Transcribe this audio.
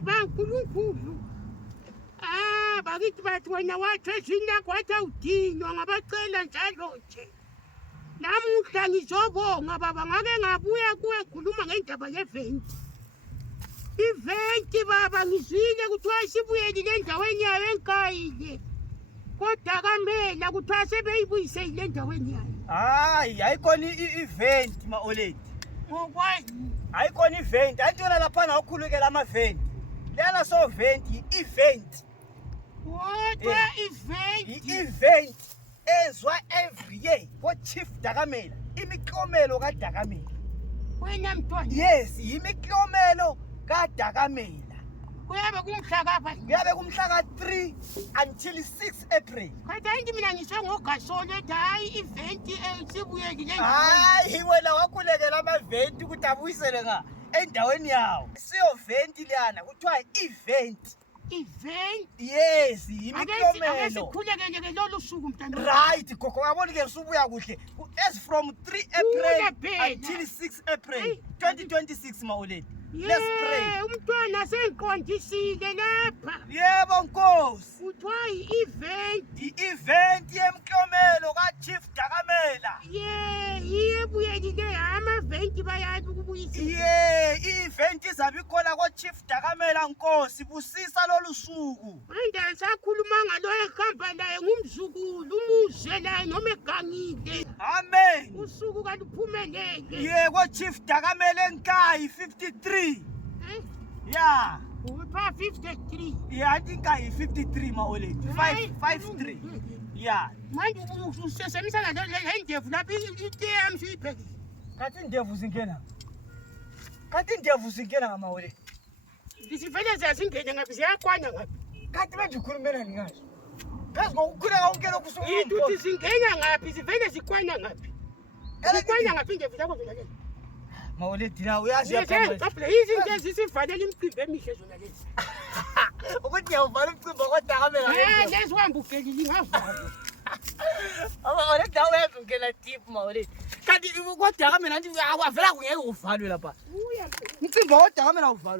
bankulunkulu. Bakithi bathi wena wathi ezina kwatha udinwa ngabacela njalo nje. Namuhla ngizobonga baba ngake ngabuya kuwe khuluma ngendaba yeventi. Iventi baba ngizwile kuthiwa sibuyelile endaweni yayo enkayile. Kodwa kamela kuthiwa sebeyibuyisele endaweni yayo. Hayi ayikona i-event ma-oledi. Ngokwani? Ayikona i-event. Ayintona laphana ukhulukela ama-venti. Lena so-venti i-event. Kodwa event. I-event ezwa every year ko-Chief Dakamela. Imiklomelo kaDakamela. Wena mntwana? Yes, imiklomelo kaDakamela. Kuyabe kumhla kapha? Kuyabe kumhla ka-3 until 6 April. Kodwa yini mina ngisho ngogasolo ethi hayi event sibuyelile. Hayi wena wakhulekela ama-venti ukuthi abuyisele endaweni yawo. Siyo-venti liyana kuthiwa event. Event? Yes, Ake imiklomelo. sikhulekele lolu suku mntwana. Right, gogo yabona-ke usubuya kuhle. As from 3 April until 6 April 2026 ma-oledi. Let's pray. Umntwana sengiqondisile lapha. Yebo Nkosi. Kuthiwa i-event. I-event yemiklomelo kaChief Dakamela. Yebuyelile ama-venti bayazi ukubuyisela. I-event izabe ikhona ko-Chief Dakamela Nkosi busisa lolu suku. Manje sakhuluma ngalo ehamba naye ngumzukulu umuze naye noma egangile. Amen. Usuku kaluphumelele. Ko-Chief Dakamela enkayi 53. Yeah. Upha 53. Yeah, I think I 53 ma-oledi. 553. Yeah. Manje usesemisa ngalo le ndevu lapha i-TM siyiphekile. Kathi indevu zingena ngama-oledi. Isivele ziyazingene ngaphi ziyakwana ngaphi. Kathi manje ukhulumela ngazo. Phezu kokukhuleka konke lokhu Iduthi zingena ngaphi zivele zikwana ngaphi. Zikwana ngaphi ndevu zakho zona lezi. Ma-oledi nawe uyazi izinto ezisivalela imicimbi emihle zona lezi. ukuthi ngiyawuvala umcimbi kaDakamela. Lezi wahamba ugelile ngavala. Ma-oledi nawe uyazi ungena deep ma-oledi. Kanti koDakamela nje awavela kungeke uvalwe lapha. Umcimbi kaDakamela uvalwe.